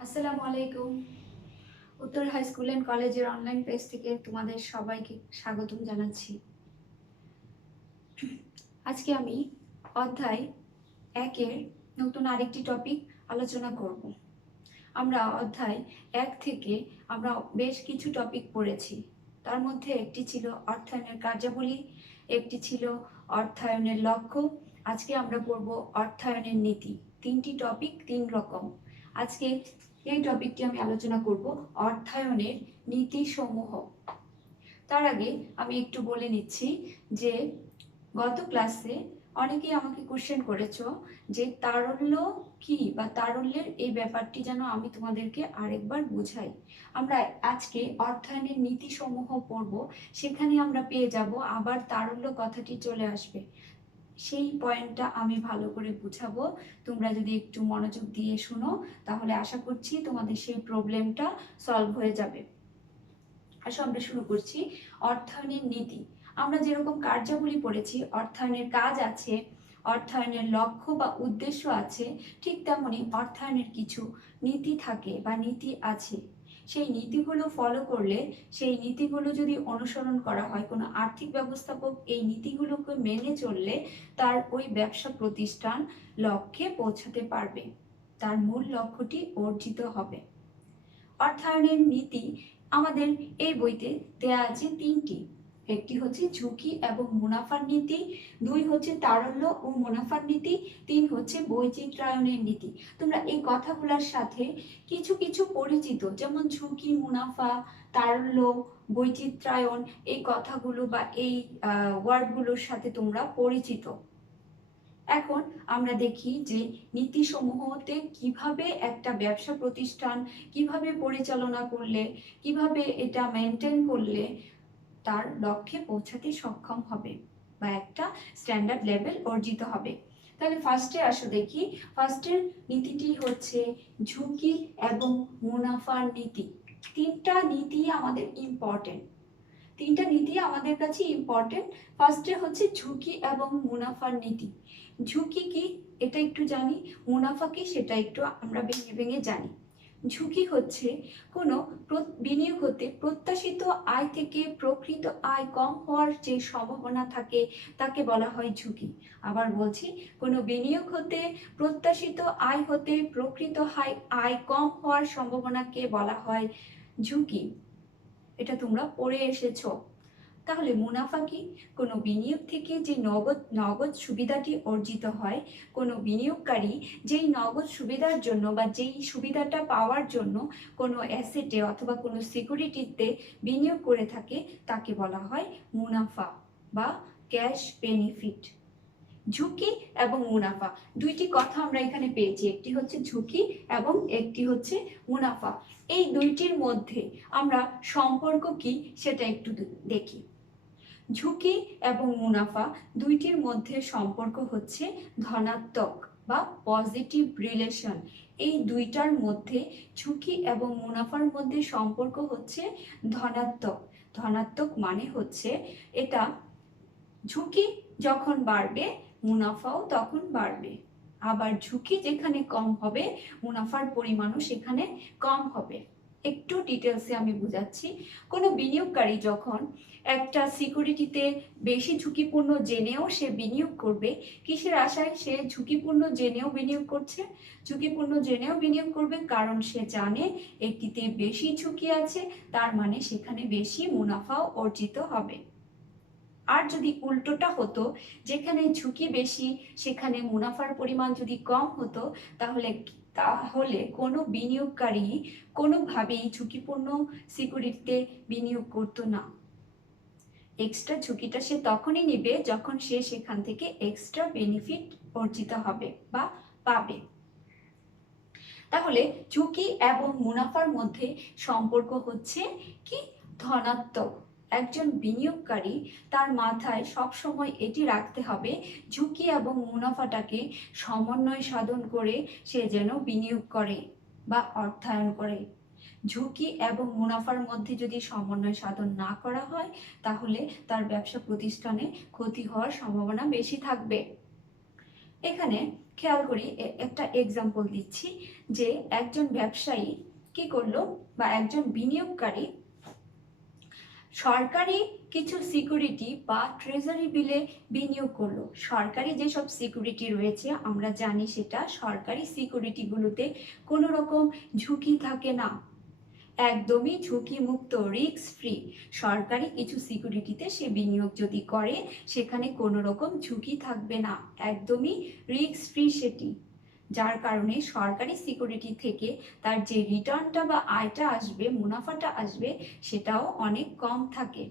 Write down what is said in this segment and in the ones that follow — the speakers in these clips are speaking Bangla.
আসসালামু আলাইকুম। উত্তর হাই স্কুল অ্যান্ড কলেজের অনলাইন পেজ থেকে তোমাদের সবাইকে স্বাগতম জানাচ্ছি। আজকে আমি অধ্যায় 1-এর নতুন আরেকটি টপিক আলোচনা করব। আমরা অধ্যায় 1 থেকে আমরা বেশ কিছু টপিক পড়েছি। তার মধ্যে একটি ছিল অর্থায়নের কার্যাবলী, একটি ছিল অর্থায়নের লক্ষ্য। আজকে আমরা পড়ব অর্থায়নের নীতি। তিনটি টপিক, তিন রকম। আজকে এই টপিকটি আমি আলোচনা করব অর্থায়নের নীতিসমূহ। তার আগে আমি একটু বলে নিচ্ছি যে গত ক্লাসে অনেকেই আমাকে কোশ্চেন করেছো যে তারল্য কি বা তারল্যের এই ব্যাপারটি যেন আমি তোমাদেরকে আরেকবার বুঝাই। আমরা আজকে অর্থায়নের নীতিসমূহ পড়ব, সেখানে আমরা পেয়ে যাব আবার তারল্য কথাটি চলে আসবে। সেই পয়েন্টটা আমি ভালো করে বুঝাবো। তোমরা যদি একটু মনোযোগ দিয়ে শোনো তাহলে আশা করছি তোমাদের সেই প্রবলেমটা সলভ হয়ে যাবে। আসো আমরা শুরু করছি অর্থায়নের নীতি। আমরা যেরকম কার্যাবলী পড়েছি, অর্থায়নের কাজ আছে, অর্থায়নের লক্ষ্য বা উদ্দেশ্য আছে, ঠিক তেমনি অর্থায়নের কিছু নীতি থাকে বা নীতি আছে। সেই নীতিগুলো ফলো করলে, সেই নীতিগুলো যদি অনুসরণ করা হয়, কোনো আর্থিক ব্যবস্থাপক এই নীতিগুলোকে মেনে চললে তার ওই ব্যবসা প্রতিষ্ঠান লক্ষ্যে পৌঁছাতে পারবে, তার মূল লক্ষ্যটি অর্জিত হবে। অর্থায়নের নীতি আমাদের এই বইতে দেয়া আছে তিনটি। একটি হচ্ছে ঝুঁকি এবং মুনাফার নীতি, দুই হচ্ছে তারল্য ও মুনাফার নীতি, তিন হচ্ছে বৈচিত্র্যায়নের নীতি। তোমরা এই কথাগুলোর সাথে কিছু কিছু পরিচিত, যেমন ঝুঁকি, মুনাফা, তারল্য, বৈচিত্র্যায়ন, এই কথাগুলো বা এই ওয়ার্ডগুলোর সাথে তোমরা পরিচিত। এখন আমরা দেখি যে নীতিসমূহতে কিভাবে একটা ব্যবসা প্রতিষ্ঠান কিভাবে পরিচালনা করলে, কিভাবে এটা মেনটেন করলে তার লক্ষ্যে পৌঁছাতে সক্ষম হবে বা একটা স্ট্যান্ডার্ড লেভেল অর্জিত হবে। তাহলে ফার্স্টে আসো দেখি। ফার্স্টের নীতিটি হচ্ছে ঝুঁকি এবং মুনাফার নীতি। তিনটা নীতি আমাদের ইম্পর্টেন্ট, তিনটা নীতি আমাদের কাছে ইম্পর্টেন্ট। ফার্স্টে হচ্ছে ঝুঁকি এবং মুনাফার নীতি। ঝুঁকি কি এটা একটু জানি, মুনাফা কি সেটা একটু আমরা ভেঙে ভেঙে জানি। ঝুঁকি হচ্ছে কোনো বিনিয়োগ হতে প্রত্যাশিত আয় থেকে প্রকৃত আয় কম হওয়ার যে সম্ভাবনা থাকে তাকে বলা হয় ঝুঁকি। আবার বলছি, কোনো বিনিয়োগ হতে প্রত্যাশিত আয় হতে প্রকৃত আয় কম হওয়ার সম্ভাবনাকে বলা হয় ঝুঁকি। এটা তোমরা পড়ে এসেছো। তাহলে মুনাফা কি? কোনো বিনিয়োগ থেকে যে নগদ সুবিধাটি অর্জিত হয়, কোনো বিনিয়োগকারী যেই নগদ সুবিধার জন্য বা যেই সুবিধাটা পাওয়ার জন্য কোনো অ্যাসেটে অথবা কোনো সিকিউরিটিতে বিনিয়োগ করে থাকে তাকে বলা হয় মুনাফা বা ক্যাশ বেনিফিট। ঝুঁকি এবং মুনাফা, দুইটি কথা আমরা এখানে পেয়েছি, একটি হচ্ছে ঝুঁকি এবং একটি হচ্ছে মুনাফা। এই দুইটির মধ্যে আমরা সম্পর্ক কি সেটা একটু দেখি। ঝুঁকি এবং মুনাফা দুইটির মধ্যে সম্পর্ক হচ্ছে ধনাত্মক বা পজিটিভ রিলেশন। এই দুইটার মধ্যে ঝুঁকি এবং মুনাফার মধ্যে সম্পর্ক হচ্ছে ধনাত্মক। ধনাত্মক মানে হচ্ছে এটা ঝুঁকি যখন বাড়বে মুনাফাও তখন বাড়বে, আবার ঝুঁকি যেখানে কম হবে মুনাফার পরিমাণও সেখানে কম হবে। একটু ডিটেলসে আমি বুঝাচ্ছি। কোনো বিনিয়োগকারী যখন একটা সিকিউরিটিতে বেশি ঝুঁকিপূর্ণ জেনেও সে বিনিয়োগ করবে, কিসের আশায় সে ঝুঁকিপূর্ণ জেনেও বিনিয়োগ করছে? ঝুঁকিপূর্ণ জেনেও বিনিয়োগ করবে কারণ সে জানে একটিতে বেশি ঝুঁকি আছে, তার মানে সেখানে বেশি মুনাফাও অর্জিত হবে। আর যদি উল্টোটা হতো, যেখানে ঝুঁকি বেশি সেখানে মুনাফার পরিমাণ যদি কম হতো, তাহলে কোনো বিনিয়োগকারী কোনোভাবেই ঝুঁকিপূর্ণ সিকিউরিটিতে বিনিয়োগ করতো না। এক্সট্রা ঝুঁকিটা সে তখনই নেবে যখন সে সেখান থেকে এক্সট্রা বেনিফিট অর্জিত হবে বা পাবে। তাহলে ঝুঁকি এবং মুনাফার মধ্যে সম্পর্ক হচ্ছে কি? ধনাত্মক। একজন বিনিয়োগকারী তার মাথায় সবসময় এটি রাখতে হবে, ঝুঁকি এবং মুনাফাটাকে সমন্বয় সাধন করে সে যেন বিনিয়োগ করে বা অর্থায়ন করে। ঝুঁকি এবং মুনাফার মধ্যে যদি সমন্বয় সাধন না করা হয় তাহলে তার ব্যবসা প্রতিষ্ঠানে ক্ষতি হওয়ার সম্ভাবনা বেশি থাকবে। এখানে খেয়াল করি, একটা এক্সাম্পল দিচ্ছি যে একজন ব্যবসায়ী কি করলো বা একজন বিনিয়োগকারী সরকারি কিছু সিকিউরিটি বা ট্রেজারি বিলে বিনিয়োগ করলো। সরকারি যেসব সিকিউরিটি রয়েছে আমরা জানি সেটা সরকারি সিকিউরিটিগুলোতে কোনো রকম ঝুঁকি থাকে না, একদমই ঝুঁকি মুক্ত, রিস্ক ফ্রি। সরকারি কিছু সিকিউরিটিতে সে বিনিয়োগ যদি করে সেখানে কোনো রকম ঝুঁকি থাকবে না, একদমই রিস্ক ফ্রি সেটি, যার কারণে সরকারি সিকিউরিটি থেকে তার যে রিটার্নটা বা আয়টা আসবে, মুনাফাটা আসবে, সেটাও অনেক কম থাকে।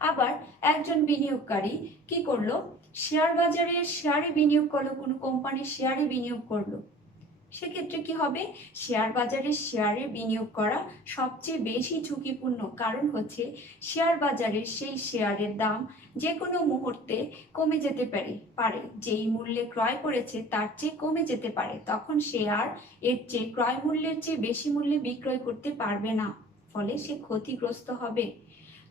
আবার একজন বিনিয়োগকারী কি করলো, শেয়ার বাজারে শেয়ারে বিনিয়োগ করলো, কোনো কোম্পানির শেয়ারে বিনিয়োগ করলো, সেক্ষেত্রে কি হবে, শেয়ার বাজারে শেয়ারে বিনিয়োগ করা সবচেয়ে বেশি ঝুঁকিপূর্ণ। কারণ হচ্ছে শেয়ার বাজারের সেই শেয়ারের দাম যে কোনো মুহূর্তে কমে যেতে পারে, যেই মূল্যে ক্রয় করেছে তার চেয়ে কমে যেতে পারে, তখন শেয়ার এর চেয়ে ক্রয় মূল্যের চেয়ে বেশি মূল্যে বিক্রয় করতে পারবে না, ফলে সে ক্ষতিগ্রস্ত হবে,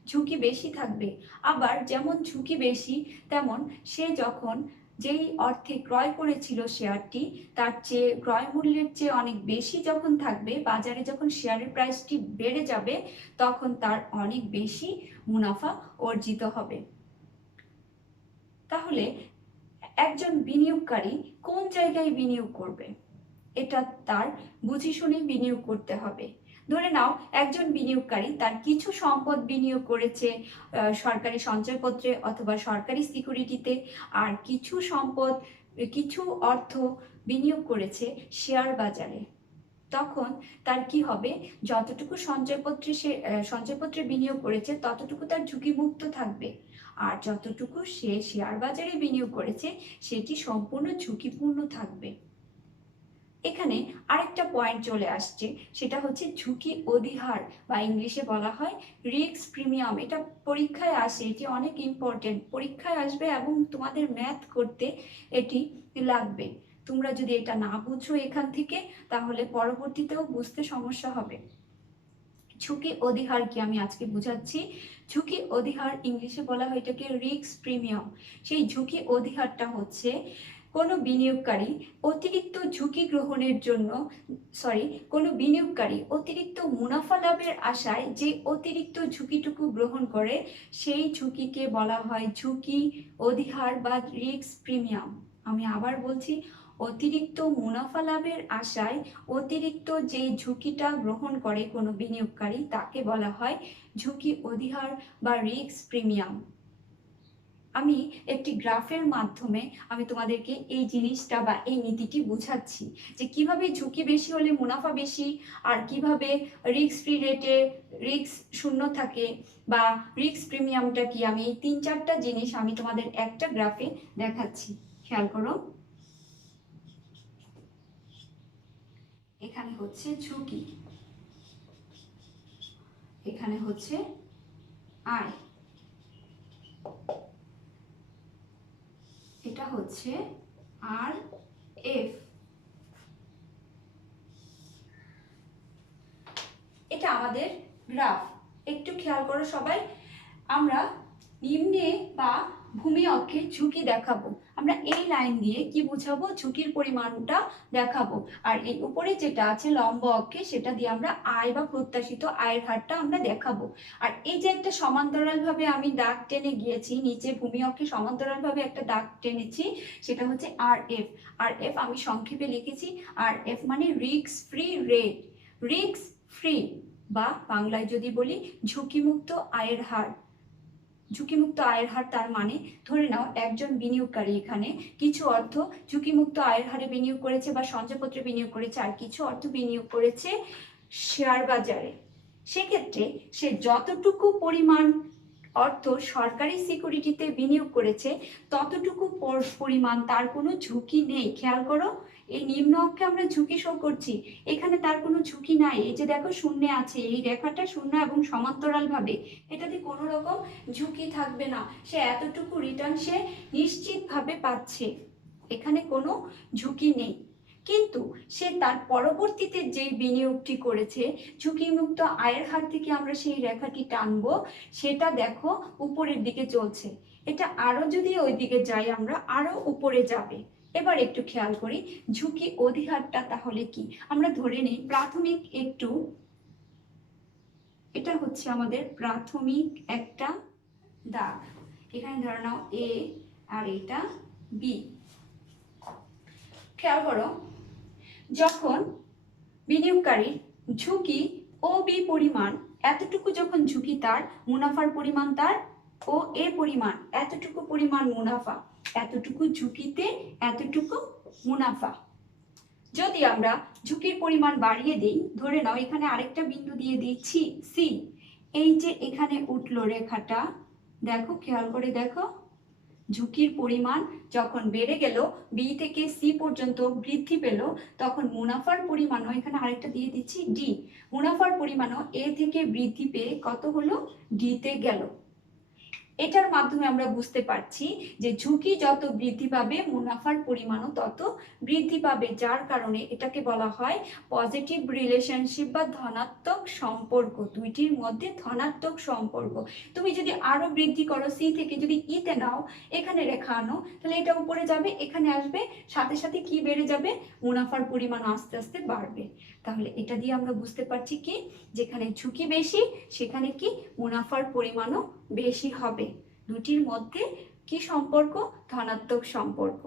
ঝুঁকি বেশি থাকবে। আবার যেমন ঝুঁকি বেশি তেমন সে যখন যেই অর্থে ক্রয় করেছিল শেয়ারটি তার চেয়ে ক্রয় মূল্যের চেয়ে অনেক বেশি যখন থাকবে, বাজারে যখন শেয়ারের প্রাইসটি বেড়ে যাবে তখন তার অনেক বেশি মুনাফা অর্জিত হবে। তাহলে একজন বিনিয়োগকারী কোন জায়গায় বিনিয়োগ করবে, এটা তার বুঝে শুনে বিনিয়োগ করতে হবে। ধরে নাও একজন বিনিয়োগকারী তার কিছু সম্পদ বিনিয়োগ করেছে সরকারি সঞ্চয়পত্রে অথবা সরকারি সিকিউরিটিতে, আর কিছু সম্পদ কিছু অর্থ বিনিয়োগ করেছে শেয়ার বাজারে। তখন তার কি হবে, যতটুকু সঞ্চয়পত্রে বিনিয়োগ করেছে ততটুকু তার ঝুঁকিমুক্ত থাকবে, আর যতটুকু সে শেয়ার বাজারে বিনিয়োগ করেছে সেটি সম্পূর্ণ ঝুঁকিপূর্ণ থাকবে। এখানে আরেকটা পয়েন্ট চলে আসছে, সেটা হচ্ছে ঝুঁকি অধিহার বা ইংলিশে বলা হয় রিস্ক প্রিমিয়াম। এটা পরীক্ষায় আসে, এটি অনেক ইম্পর্টেন্ট, পরীক্ষায় আসবে এবং তোমাদের ম্যাথ করতে এটি লাগবে। তোমরা যদি এটা না বুঝো এখান থেকে তাহলে পরবর্তীতেও বুঝতে সমস্যা হবে। ঝুঁকি অধিহার কি আমি আজকে বুঝাচ্ছি। ঝুঁকি অধিহার ইংলিশে বলা হয় এটাকে রিস্ক প্রিমিয়াম। সেই ঝুঁকি অধিহারটা হচ্ছে কোনো বিনিয়োগকারী অতিরিক্ত ঝুঁকি গ্রহণের জন্য কোনো বিনিয়োগকারী অতিরিক্ত মুনাফা লাভের আশায় যে অতিরিক্ত ঝুঁকিটুকু গ্রহণ করে সেই ঝুঁকিকে বলা হয় ঝুঁকি অধিহার বা রিস্ক প্রিমিয়াম। আমি আবার বলছি, অতিরিক্ত মুনাফা লাভের আশায় অতিরিক্ত যে ঝুঁকিটা গ্রহণ করে কোনো বিনিয়োগকারী তাকে বলা হয় ঝুঁকি অধিহার বা রিস্ক প্রিমিয়াম। আমি একটি গ্রাফের মাধ্যমে আমি তোমাদেরকে এই জিনিসটা বা এই নীতিটি বুঝাচ্ছি যে কিভাবে ঝুঁকি বেশি হলে মুনাফা বেশি, আর কিভাবে রিস্ক ফ্রি রেটে রিস্ক শূন্য থাকে বা রিস্ক প্রিমিয়ামটা কি। আমি এই 3-4টা জিনিস আমি তোমাদের একটা গ্রাফে দেখাচ্ছি, খেয়াল করো। এখানে হচ্ছে ঝুঁকি, এখানে হচ্ছে আয়, এটা হচ্ছে আর এফ। এটা আমাদের গ্রাফ, একটু খেয়াল করো সবাই। আমরা নিম্নে বা ভূমি অক্ষে ঝুঁকি দেখাবো, আমরা এই লাইন দিয়ে কি বুঝাবো, ঝুঁকির পরিমাণটা দেখাবো, আর এই উপরে যেটা আছে লম্ব অক্ষে সেটা দিয়ে আমরা আয় বা প্রত্যাশিত আয়ের হারটা আমরা দেখাবো। আর এই যে একটা সমান্তরাল ভাবে আমি দাগ টেনে গিয়েছি, নিচে ভূমি অক্ষে সমান্তরাল ভাবে একটা দাগ টেনেছি, সেটা হচ্ছে আর এফ। আর এফ আমি সংক্ষেপে লিখেছি, আর এফ মানে risk free rate, risk free বা বাংলায় যদি বলি ঝুঁকিমুক্ত আয়ের হার। ঝুঁকিমুক্ত আয়ের হার তার মানে ধরে নাও একজন বিনিয়োগকারী এখানে কিছু অর্থ ঝুঁকিমুক্ত আয়ের হারে বিনিয়োগ করেছে বা সঞ্চয়পত্রে বিনিয়োগ করেছে, আর কিছু অর্থ বিনিয়োগ করেছে শেয়ার বাজারে। সেক্ষেত্রে সে যতটুকু পরিমাণ অর্থ সরকারি সিকিউরিটিতে বিনিয়োগ করেছে ততটুকু পরিমাণ তার কোনো ঝুঁকি নেই। খেয়াল করো, এই নিম্ন অক্ষে আমরা ঝুঁকি শো করছি, এখানে তার কোনো ঝুঁকি নাই। এই যে দেখো শূন্য আছে, এই রেখাটা শূন্য এবং সমান্তরাল ভাবে, এটাতে কোনো রকম ঝুঁকি থাকবে না, সে এতটুকু রিটার্ন সে নিশ্চিতভাবে পাচ্ছে, এখানে কোনো ঝুঁকি নেই। কিন্তু সে তার পরবর্তীতে যে বিনিয়োগটি করেছে ঝুঁকিমুক্ত আয়ের হার থেকে আমরা সেই রেখাটি টানবো, সেটা দেখো উপরের দিকে চলছে, এটা আরো যদি ওই দিকে যাই আমরা আরো উপরে যাবে। এবার একটু খেয়াল করি ঝুঁকি অধিহারটা তাহলে কি। আমরা ধরে নিই প্রাথমিক একটু, এটা হচ্ছে আমাদের প্রাথমিক একটা দাগ, এখানে ধরে নাও এ আর এটা বি। খেয়াল করো যখন বিনিয়োগকারীর ঝুঁকি ও বি পরিমাণ এতটুকু, যখন ঝুঁকি তার, মুনাফার পরিমাণ তার, ও এ পরিমাণ এতটুকু পরিমাণ মুনাফা, এতটুকু ঝুঁকিতে এতটুকু মুনাফা। যদি আমরা ঝুঁকির পরিমাণ বাড়িয়ে দিই, ধরে নাও এখানে আরেকটা বিন্দু দিয়ে দিচ্ছি সি, এই যে এখানে উঠলো রেখাটা, দেখো খেয়াল করে দেখো, ঝুঁকির পরিমাণ যখন বেড়ে গেল, বি থেকে সি পর্যন্ত বৃদ্ধি পেল, তখন মুনাফার পরিমাণও, এখানে আরেকটা দিয়ে দিচ্ছি ডি, মুনাফার পরিমাণও এ থেকে বৃদ্ধি পেয়ে কত হলো, ডিতে গেল। এটার মাধ্যমে আমরা বুঝতে পারছি যে ঝুঁকি যত বৃদ্ধি পাবে মুনাফার পরিমাণও তত বৃদ্ধি পাবে, যার কারণে এটাকে বলা হয় পজিটিভ রিলেশনশিপ বা ধনাত্মক সম্পর্ক, দুইটির মধ্যে ধনাত্মক সম্পর্ক। তুমি যদি আরো বৃদ্ধি করো, সি থেকে যদি ইতে নাও, এখানে রেখা আনো, তাহলে এটা উপরে যাবে, এখানে আসবে, সাথে সাথে কি বেড়ে যাবে, মুনাফার পরিমাণ আস্তে আস্তে বাড়বে। তাহলে এটা দিয়ে আমরা বুঝতে পারছি কি, যেখানে ঝুঁকি বেশি সেখানে কি মুনাফার পরিমাণও বেশি হবে, দুটির মধ্যে কি সম্পর্ক, ধনাত্মক সম্পর্ক।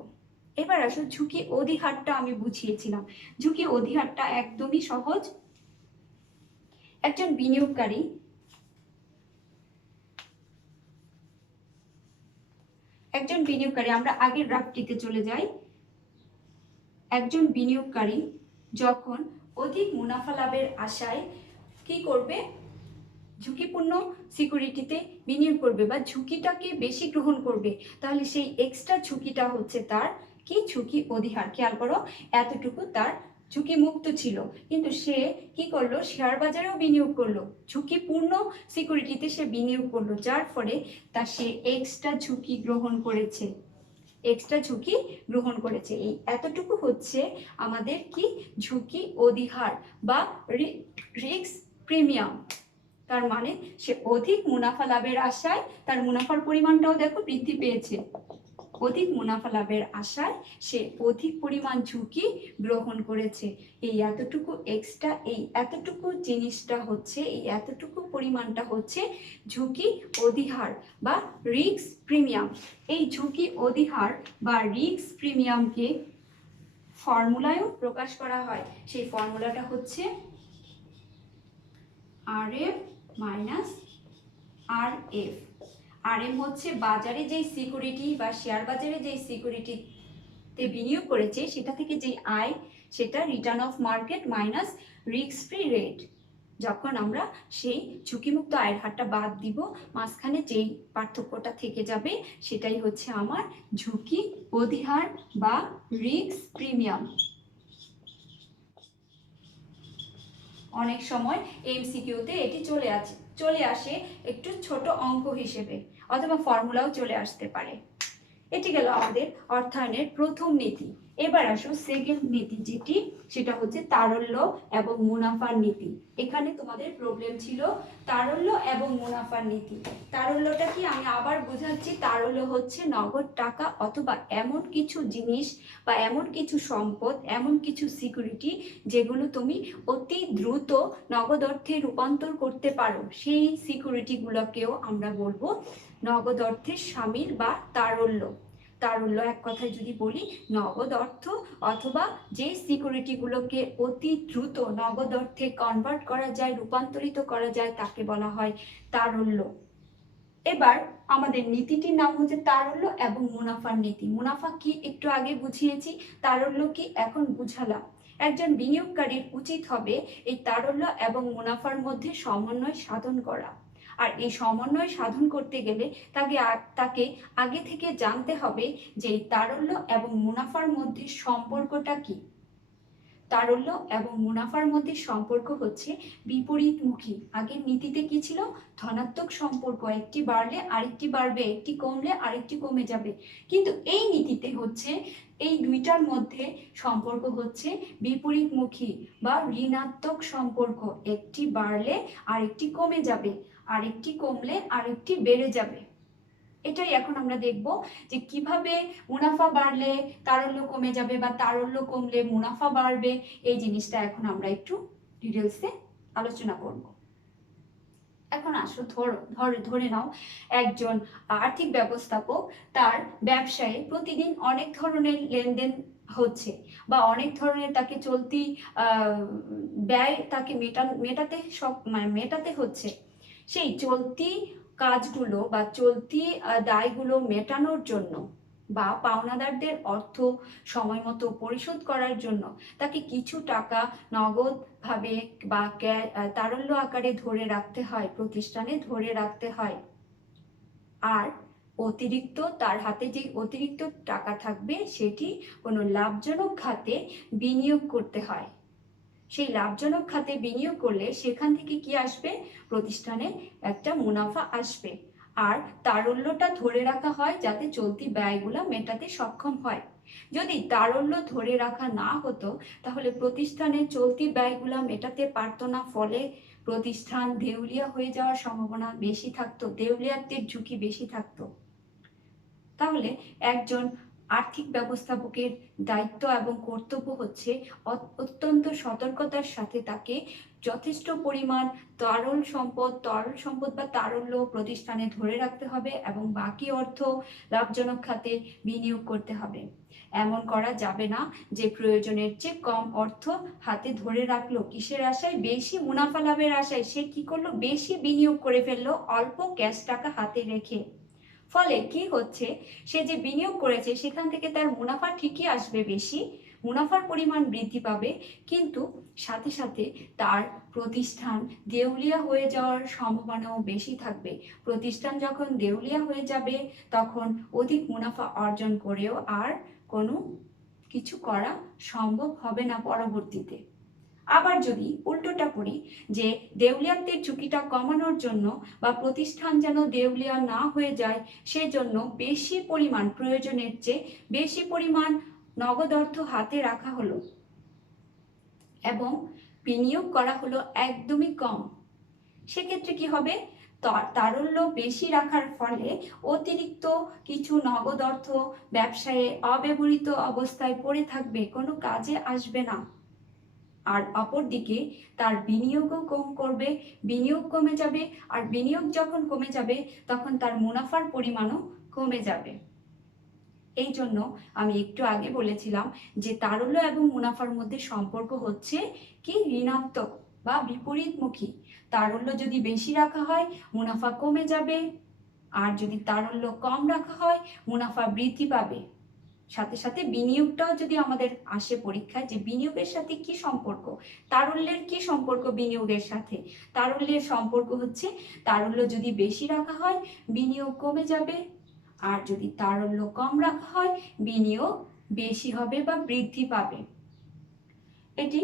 এবার আসো ঝুঁকি অধিহারটা আমি বুঝিয়েছিলাম। ঝুঁকি অধিহারটা একদমই সহজ। একজন বিনিয়োগকারী আমরা আগের গ্রাফটিতে চলে যাই। একজন বিনিয়োগকারী যখন অধিক মুনাফা লাভের আশায় কি করবে, ঝুঁকিপূর্ণ সিকিউরিটিতে বিনিয়োগ করবে বা ঝুঁকিটাকে বেশি গ্রহণ করবে, তাহলে সেই এক্সট্রা ঝুঁকিটা হচ্ছে তার কি, ঝুঁকি অধিহার। খেয়াল করো এতটুকু তার ঝুঁকি মুক্ত ছিল, কিন্তু সে কি করলো, শেয়ার বাজারেও বিনিয়োগ করলো, ঝুঁকিপূর্ণ সিকিউরিটিতে সে বিনিয়োগ করলো, যার ফলে সে এক্সট্রা ঝুঁকি গ্রহণ করেছে, এই এতটুকু হচ্ছে আমাদের কি, ঝুঁকি অধিহার বা রিস্ক প্রিমিয়াম। তার মানে সে অধিক মুনাফা লাভের আশায়, তার মুনাফার পরিমাণটাও দেখো বৃদ্ধি পেয়েছে, অধিক মুনাফা লাভের আশায় সে অধিক পরিমাণ ঝুঁকি গ্রহণ করেছে। এই এতটুকু এক্সট্রা, এই এতটুকু জিনিসটা হচ্ছে, এই এতটুকু পরিমাণটা হচ্ছে ঝুঁকি অধিহার বা রিস্ক প্রিমিয়াম। এই ঝুঁকি অধিহার বা রিস্ক প্রিমিয়ামকে ফর্মুলায়ও প্রকাশ করা হয়। সেই ফর্মুলাটা হচ্ছে RM মাইনাস RF। RM হচ্ছে বাজারে যেই সিকিউরিটি বা শেয়ার বাজারে যেই সিকিউরিটিতে বিনিয়োগ করেছে সেটা থেকে যেই আয়, সেটা return of market minus risk free rate. যখন আমরা সেই ঝুঁকিমুক্ত আয়ের হারটা বাদ দিব, মাঝখানে যেই পার্থক্যটা থেকে যাবে সেটাই হচ্ছে আমার ঝুঁকি অধিহার বা রিস্ক প্রিমিয়াম। অনেক সময় এমসিকিউতে এটি চলে আসে একটু ছোট অঙ্ক হিসেবে, অথবা ফর্মুলাও চলে আসতে পারে। এটি গেল আমাদের অর্থায়নের প্রথম নীতি। এবার আসো সেকেন্ড নীতি, যেটি সেটা হচ্ছে তারল্য এবং মুনাফার নীতি। এখানে তোমাদের প্রবলেম ছিল তারল্য এবং মুনাফার নীতি। তারল্যটা কি আমি আবার বোঝাচ্ছি, তারল্য হচ্ছে নগদ টাকা অথবা এমন কিছু জিনিস বা এমন কিছু সম্পদ, এমন কিছু সিকিউরিটি যেগুলো তুমি অতি দ্রুত নগদ অর্থে রূপান্তর করতে পারো, সেই সিকিউরিটিগুলোকেও আমরা বলবো নগদ অর্থের শামিল বা তারল্য। তারল্য এক কথায় যদি বলি, নগদ অর্থ অথবা যে সিকিউরিটিগুলোকে অতি দ্রুত নগদ অর্থে কনভার্ট করা যায়, রূপান্তরিত করা যায়, তাকে বলা হয় তারল্য। এবার আমাদের নীতিটির নাম হচ্ছে তারল্য এবং মুনাফার নীতি। মুনাফা কি একটু আগে বুঝিয়েছি, তারল্য কি এখন বুঝালাম। একজন বিনিয়োগকারীর উচিত হবে এই তারল্য এবং মুনাফার মধ্যে সমন্বয় সাধন করা। আর এই সমন্বয় সাধন করতে গেলে তাকে আগে থেকে জানতে হবে যে তারল্য এবং মুনাফার মধ্যে সম্পর্কটা কি। তারল্য এবং মুনাফার মধ্যে সম্পর্ক হচ্ছে বিপরীতমুখী। আগের নীতিতে কি ছিল, ধনাত্মক সম্পর্ক, একটি বাড়লে আরেকটি বাড়বে, একটি কমলে আরেকটি কমে যাবে। কিন্তু এই নীতিতে হচ্ছে এই দুইটার মধ্যে সম্পর্ক হচ্ছে বিপরীতমুখী বা ঋণাত্মক সম্পর্ক, একটি বাড়লে আরেকটি কমে যাবে, আরেকটি কমলে আরেকটি বেড়ে যাবে। এটাই এখন আমরা দেখব যে কিভাবে মুনাফা বাড়লে তারল্য কমে যাবে বা তারল্য কমলে মুনাফা বাড়বে। এই জিনিসটা এখন আমরা একটু ডিটেলসে আলোচনা করব। এখন আসো ধরে নাও একজন আর্থিক ব্যবস্থাপক, তার ব্যবসায়ে প্রতিদিন অনেক ধরনের লেনদেন হচ্ছে বা অনেক ধরনের তাকে চলতি ব্যয় তাকে মেটাতে হচ্ছে। সেই চলতি কাজগুলো বা চলতি দায়গুলো মেটানোর জন্য বা পাওনাদারদের অর্থ সময় মতো পরিশোধ করার জন্য তাকে কিছু টাকা নগদ ভাবে বা তারল্য আকারে ধরে রাখতে হয়, প্রতিষ্ঠানে ধরে রাখতে হয়। আর অতিরিক্ত তার হাতে যে অতিরিক্ত টাকা থাকবে সেটি কোনো লাভজনক খাতে বিনিয়োগ করতে হয়। সেই লাভজনক খাতে বিনিয়োগ করলে সেখান থেকে কি আসবে? প্রতিষ্ঠানে একটা মুনাফা আসবে। আর তারল্যটা ধরে রাখা হয় যাতে চলতি ব্যয়গুলো মেটাতে সক্ষম হয়। যদি তারল্য ধরে রাখা না হতো তাহলে প্রতিষ্ঠানে চলতি ব্যয়গুলো মেটাতে পারতো না, ফলে প্রতিষ্ঠান দেউলিয়া হয়ে যাওয়ার সম্ভাবনা বেশি থাকতো, দেউলিয়াত্বের ঝুঁকি বেশি থাকতো। তাহলে একজন আর্থিক ব্যবস্থাপকের দায়িত্ব এবং কর্তব্য হচ্ছে অত্যন্ত সতর্কতার সাথে তাকে যথেষ্ট পরিমাণ তরল সম্পদ বা তারল্য প্রতিষ্ঠানে ধরে রাখতে হবে এবং বাকি অর্থ লাভজনক খাতে বিনিয়োগ করতে হবে। এমন করা যাবে না যে প্রয়োজনের চেয়ে কম অর্থ হাতে ধরে রাখলো, কিসের আশায়? বেশি মুনাফা লাভের আশায়। সে কি করলো? বেশি বিনিয়োগ করে ফেললো অল্প ক্যাশ টাকা হাতে রেখে। ফলে কি হচ্ছে? সে যে বিনিয়োগ করেছে সেখান থেকে তার মুনাফা ঠিকই আসবে, বেশি মুনাফার পরিমাণ বৃদ্ধি পাবে, কিন্তু সাথে সাথে তার প্রতিষ্ঠান দেউলিয়া হয়ে যাওয়ার সম্ভাবনাও বেশি থাকবে। প্রতিষ্ঠান যখন দেউলিয়া হয়ে যাবে তখন অধিক মুনাফা অর্জন করেও আর কোনো কিছু করা সম্ভব হবে না পরবর্তীতে। আবার যদি উল্টোটা করি যে দেউলিয়াত্বের ঝুঁকিটা কমানোর জন্য বা প্রতিষ্ঠান যেন দেউলিয়া না হয়ে যায় সেজন্য বেশি পরিমাণ, প্রয়োজনের চেয়ে বেশি পরিমাণ নগদ অর্থ হাতে রাখা হলো এবং বিনিয়োগ করা হলো একদমই কম, সেক্ষেত্রে কি হবে? তারল্য বেশি রাখার ফলে অতিরিক্ত কিছু নগদ অর্থ ব্যবসায়ে অব্যবহৃত অবস্থায় পড়ে থাকবে, কোনো কাজে আসবে না। আর অপরদিকে তার বিনিয়োগও বিনিয়োগ কমে যাবে, আর বিনিয়োগ যখন কমে যাবে তখন তার মুনাফার পরিমাণও কমে যাবে। এই জন্য আমি একটু আগে বলেছিলাম যে তারল্য এবং মুনাফার মধ্যে সম্পর্ক হচ্ছে কি? ঋণাত্মক বা বিপরীতমুখী। তারল্য যদি বেশি রাখা হয় মুনাফা কমে যাবে, আর যদি তারল্য কম রাখা হয় মুনাফা বৃদ্ধি পাবে। সাথে সাথে বিনিয়োগটাও যদি আমাদের আসে পরীক্ষায়, যে বিনিয়োগের সাথে কি সম্পর্ক, তারল্যের কি সম্পর্ক বিনিয়োগের সাথে? তারল্যের সম্পর্ক হচ্ছে তারল্য যদি বেশি রাখা হয় বিনিয়োগ কমে যাবে, আর যদি তারল্য কম রাখা হয় বিনিয়োগ বেশি হবে বা বৃদ্ধি পাবে। এটি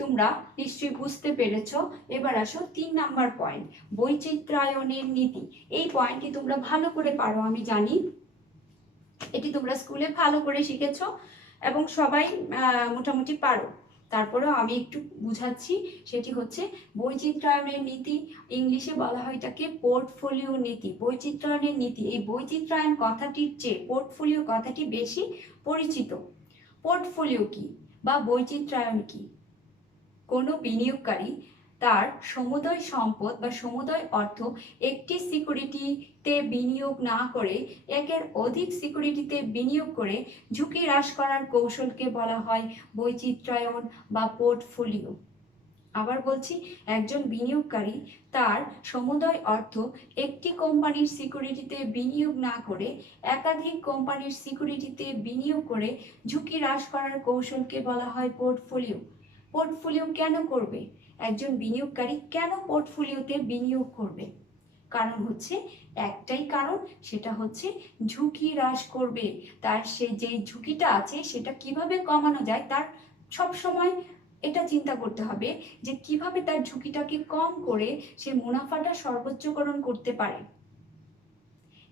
তোমরা নিশ্চয়ই বুঝতে পেরেছ। এবার আসো 3 নাম্বার পয়েন্ট, বৈচিত্র্যায়নের নীতি। এই পয়েন্টটি তোমরা ভালো করে পারো আমি জানি, এটি তোমরা স্কুলে ভালো করে শিখেছো এবং সবাই মোটামুটি পারো। তারপরেও আমি একটু বুঝাচ্ছি, সেটি হচ্ছে বৈচিত্র্যায়নের নীতি। ইংলিশে বলা হয় এটাকে পোর্টফোলিও নীতি। বৈচিত্র্যায়নের নীতি, এই বৈচিত্র্যায়ন কথাটির চেয়ে পোর্টফোলিও কথাটি বেশি পরিচিত। পোর্টফোলিও কি বা বৈচিত্র্যায়ন কি? কোনো বিনিয়োগকারী তার সমুদয় সম্পদ বা সমুদয় অর্থ একটি সিকিউরিটিতে বিনিয়োগ না করে একের অধিক সিকিউরিটিতে বিনিয়োগ করে ঝুঁকি হ্রাস করার কৌশলকে বলা হয় বৈচিত্র্যায়ন বা পোর্টফোলিও। আবার বলছি, একজন বিনিয়োগকারী তার সমুদয় অর্থ একটি কোম্পানির সিকিউরিটিতে বিনিয়োগ না করে একাধিক কোম্পানির সিকিউরিটিতে বিনিয়োগ করে ঝুঁকি হ্রাস করার কৌশলকে বলা হয় পোর্টফোলিও। পোর্টফোলিও কেন করবে একজন বিনিয়োগকারী? কেন পোর্টফোলিওতে বিনিয়োগ করবে? কারণ হচ্ছে একটাই কারণ, সেটা হচ্ছে ঝুঁকি হ্রাস করবে। তার সে যে ঝুঁকিটা আছে সেটা কিভাবে কমানো যায় তার সব সময় এটা চিন্তা করতে হবে যে কিভাবে তার ঝুঁকিটাকে কম করে সে মুনাফাটা সর্বোচ্চকরণ করতে পারে।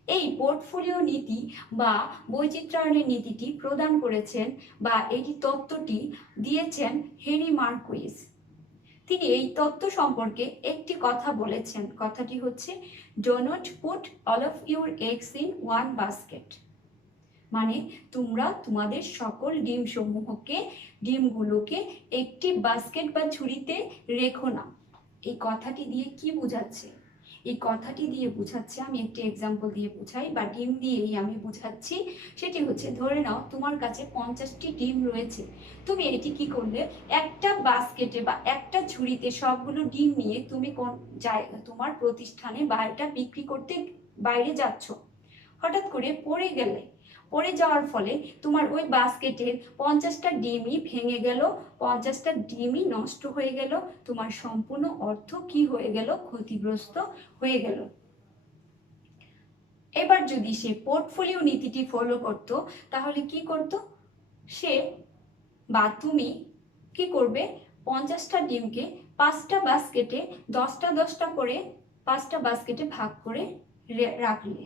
এই পোর্টফোলিও নীতি বা বৈচিত্র্যায়নের নীতিটি প্রদান করেছেন বা এই তত্ত্বটি দিয়েছেন হেনরি মার্কুইস। তিনি এই তত্ত্ব সম্পর্কে একটি কথা বলেছেন। কথাটি হচ্ছে, do not put all of your eggs in one basket. মানে তোমরা তোমাদের সকল ডিমগুলোকে একটি বাস্কেট বা ঝুড়িতে রেখো না। এই কথাটি দিয়ে কি বোঝাচ্ছে? এই কথাটি দিয়ে বোঝাচ্ছে, আমি একটি এক্সাম্পল দিয়ে বোঝাই বা ডিম দিয়েই আমি বোঝাচ্ছি। সেটি হচ্ছে, ধরে নাও তোমার কাছে 50টি ডিম রয়েছে। তুমি এটি কি করলে, একটা বাস্কেটে বা একটা ঝুড়িতে সবগুলো ডিম নিয়ে তুমি কোন জায়গা, তোমার প্রতিষ্ঠানে বা এটা বিক্রি করতে বাইরে যাচ্ছ। হঠাৎ করে পড়ে যাওয়ার ফলে তোমার ওই বাস্কেটের 50টা ডিমই ভেঙে গেল, 50টা ডিমই নষ্ট হয়ে গেল। তোমার সম্পূর্ণ অর্থ কি হয়ে গেল? ক্ষতিগ্রস্ত হয়ে গেল। এবার যদি সে পোর্টফোলিও নীতিটি ফলো করত, তাহলে কি করত সে বা তুমি? কি করবে? 50টা ডিমকে 5টা বাস্কেটে 10টা 10টা করে 5টা বাস্কেটে ভাগ করে রাখলে।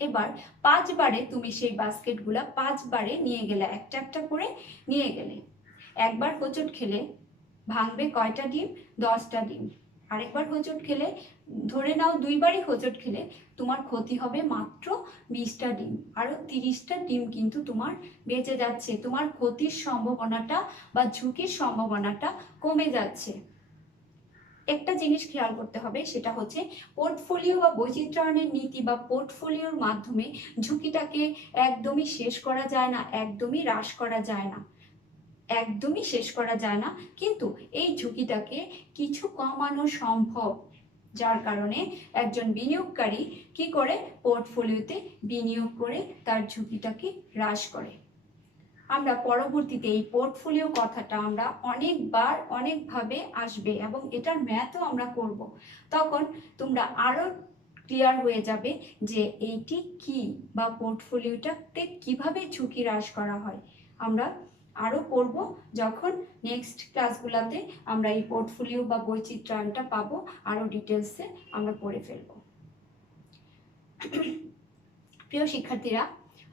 এবার 5 বারে তুমি সেই বাস্কেটগুলা 5 বারে নিয়ে গেলে, একটা একটা করে নিয়ে গেলে। একবার হোঁচট খেলে ভাঙবে কয়টা ডিম? 10টা ডিম। আরেকবার হোঁচট খেলে, ধরে নাও 2 বারই হোঁচট খেলে, তোমার ক্ষতি হবে মাত্র 20টা ডিম। আরো 30টা ডিম কিন্তু তোমার বেঁচে যাচ্ছে। তোমার ক্ষতির সম্ভাবনাটা বা ঝুঁকির সম্ভাবনাটা কমে যাচ্ছে। একটা জিনিস খেয়াল করতে হবে, সেটা হচ্ছে পোর্টফোলিও বা বৈচিত্র্যায়নের নীতি বা পোর্টফোলিওর মাধ্যমে ঝুঁকিটাকে একদমই শেষ করা যায় না, একদমই হ্রাস করা যায় না, একদমই শেষ করা যায় না। কিন্তু এই ঝুঁকিটাকে কিছু কমানো সম্ভব, যার কারণে একজন বিনিয়োগকারী কি করে? পোর্টফোলিওতে বিনিয়োগ করে তার ঝুঁকিটাকে হ্রাস করে। আমরা পরবর্তীতে এই পোর্টফোলিও কথাটা আমরা অনেকবার অনেকভাবে আসবে এবং এটার ম্যাথও আমরা করব। তখন তোমরা আরো ক্লিয়ার হয়ে যাবে যে এইটি কি বা পোর্টফোলিওটাতে কিভাবে ঝুঁকি হ্রাস করা হয়। আমরা আরো পড়ব যখন নেক্সট ক্লাসগুলোতে আমরা এই পোর্টফোলিও বা বৈচিত্র্যায়নটা পাবো, আরো ডিটেলসে আমরা পড়ে ফেলবো। প্রিয় শিক্ষার্থীরা,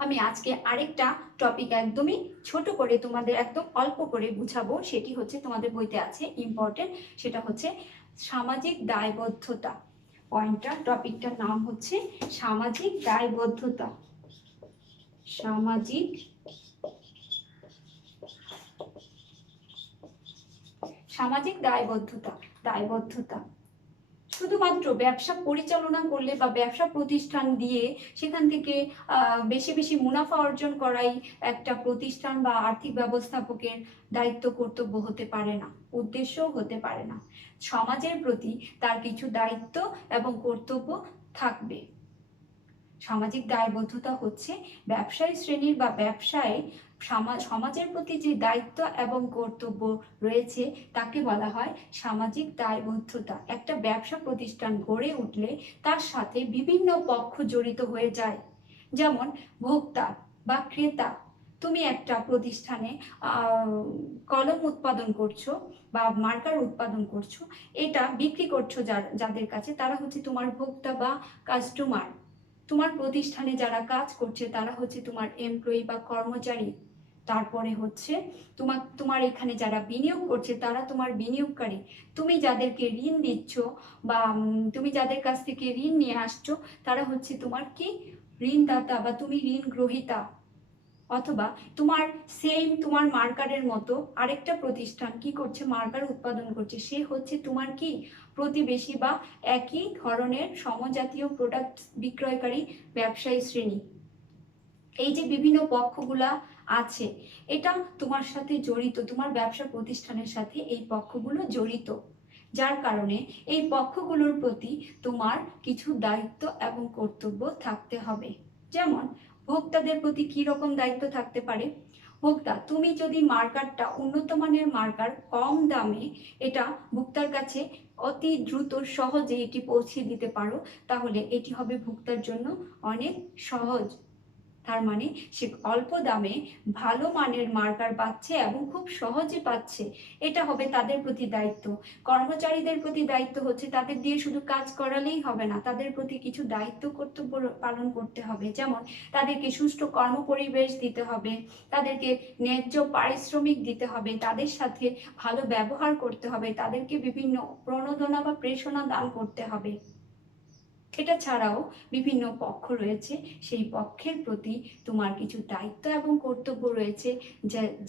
আমি আজকে আরেকটা টপিক একদমই ছোট করে তোমাদের একদম অল্প করে বুঝাবো। সেটি হচ্ছে তোমাদের বইতে আছে, ইম্পর্টেন্ট। সেটা হচ্ছে সামাজিক দায়বদ্ধতা। টপিকটার নাম হচ্ছে সামাজিক দায়বদ্ধতা। সামাজিক দায়বদ্ধতা শুধুমাত্র ব্যবসা পরিচালনা করলে বা ব্যবসা প্রতিষ্ঠান দিয়ে সেখান থেকে বেশি বেশি মুনাফা অর্জন করাই একটা প্রতিষ্ঠান বা আর্থিক ব্যবস্থাপকের দায়িত্ব কর্তব্য হতে পারে না, উদ্দেশ্যও হতে পারে না। সমাজের প্রতি তার কিছু দায়িত্ব এবং কর্তব্য থাকবে। সামাজিক দায়বদ্ধতা হচ্ছে ব্যবসায়ী শ্রেণীর বা ব্যবসায় সমাজের প্রতি যে দায়িত্ব এবং কর্তব্য রয়েছে তাকে বলা হয় সামাজিক দায়বদ্ধতা। একটা ব্যবসা প্রতিষ্ঠান গড়ে উঠলে তার সাথে বিভিন্ন পক্ষ জড়িত হয়ে যায়, যেমন ভোক্তা বা ক্রেতা। তুমি একটা প্রতিষ্ঠানে কলম উৎপাদন করছো বা মার্কার উৎপাদন করছো, এটা বিক্রি করছো যাদের কাছে, তারা হচ্ছে তোমার ভোক্তা বা কাস্টমার। তোমার প্রতিষ্ঠানে যারা কাজ করছে তারা হচ্ছে তোমার এমপ্লয়ি বা কর্মচারী। তারপরে হচ্ছে তোমার এখানে যারা বিনিয়োগ করছে তারা তোমার বিনিয়োগকারী। তুমি যাদেরকে ঋণ দিচ্ছ বা তুমি যাদের কাছ থেকে ঋণ নিয়ে আসছো তারা হচ্ছে তোমার কি? ঋণদাতা বা তুমি ঋণ গ্রহীতা। অথবা তোমার মার্কারের মতো আরেকটা প্রতিষ্ঠান কি করছে? মার্কার উৎপাদন করছে, সে হচ্ছে তোমার কি? প্রতিবেশী বা একই ধরনের সমজাতীয় প্রোডাক্ট বিক্রয়কারী ব্যবসায়ী শ্রেণী। এই যে বিভিন্ন পক্ষগুলা আছে, এটা তোমার সাথে জড়িত, তোমার ব্যবসা প্রতিষ্ঠানের সাথে এই পক্ষগুলো জড়িত, যার কারণে এই পক্ষগুলোর প্রতি তোমার কিছু দায়িত্ব এবং কর্তব্য থাকতে হবে। যেমন ভোক্তাদের প্রতি কি রকম দায়িত্ব থাকতে পারে? ভোক্তা, তুমি যদি মার্কারটা উন্নত মানের মার্কার কম দামে এটা ভোক্তার কাছে অতি দ্রুত সহজে এটি পৌঁছে দিতে পারো, তাহলে এটি হবে ভোক্তার জন্য অনেক সহজ। তার মানে সে অল্প দামে ভালো মানের মার্কার পাচ্ছে এবং খুব সহজে পাচ্ছে। এটা হবে তাদের প্রতি দায়িত্ব। কর্মচারীদের প্রতি দায়িত্ব হচ্ছে তাদের দিয়ে শুধু কাজ করালেই হবে না, তাদের প্রতি কিছু দায়িত্ব কর্তব্য পালন করতে হবে। যেমন তাদেরকে সুষ্ঠু কর্মপরিবেশ দিতে হবে, তাদেরকে ন্যায্য পারিশ্রমিক দিতে হবে, তাদের সাথে ভালো ব্যবহার করতে হবে, তাদেরকে বিভিন্ন প্রণোদনা বা প্রেরণা দান করতে হবে। এটা ছাড়াও বিভিন্ন পক্ষ রয়েছে, সেই পক্ষের প্রতি তোমার কিছু দায়িত্ব এবং কর্তব্য রয়েছে,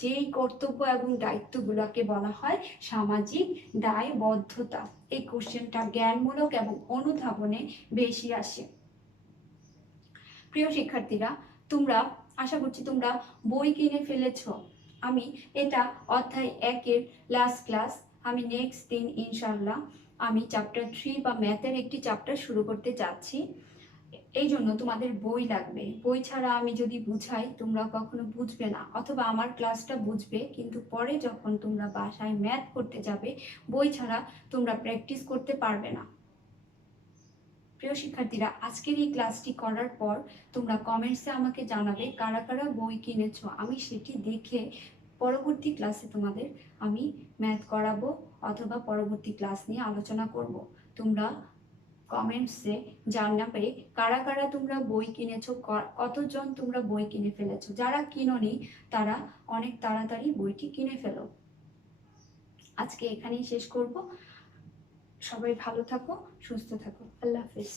যেই কর্তব্য এবং দায়িত্বগুলোকে বলা হয় সামাজিক দায়বদ্ধতা। এই কোশ্চেনটা জ্ঞানমূলক এবং অনুধাবনে বেশি আসে। প্রিয় শিক্ষার্থীরা, তোমরা আশা করছি তোমরা বই কিনে ফেলেছ। আমি এটা অধ্যায় 1-এর লাস্ট ক্লাস, আমি নেক্সট দিন ইনশাল্লাহ আমি চ্যাপ্টার 3 বা ম্যাথের একটি চ্যাপ্টার শুরু করতে যাচ্ছি। এই জন্য তোমাদের বই লাগবে। বই ছাড়া আমি যদি বুঝাই তোমরা কখনো বুঝবে না, অথবা আমার ক্লাসটা বুঝবে কিন্তু পরে যখন তোমরা বাসায় ম্যাথ করতে যাবে বই ছাড়া তোমরা প্র্যাকটিস করতে পারবে না। প্রিয় শিক্ষার্থীরা, আজকের এই ক্লাসটি করার পর তোমরা কমেন্টসে আমাকে জানাবে কারা কারা বই কিনেছো। আমি সেটি দেখে পরবর্তী ক্লাসে তোমাদের আমি ম্যাথ করাবো অথবা পরবর্তী ক্লাস নিয়ে আলোচনা করব। তোমরা কমেন্টসে জানাবে কারা কারা তোমরা বই কিনেছো, কতজন তোমরা বই কিনে ফেলেছো। যারা কিনোনি তারা অনেক তাড়াতাড়ি বইটি কিনে ফেলো। আজকে এখানেই শেষ করব। সবাই ভালো থাকো, সুস্থ থাকো। আল্লাহ হাফিজ।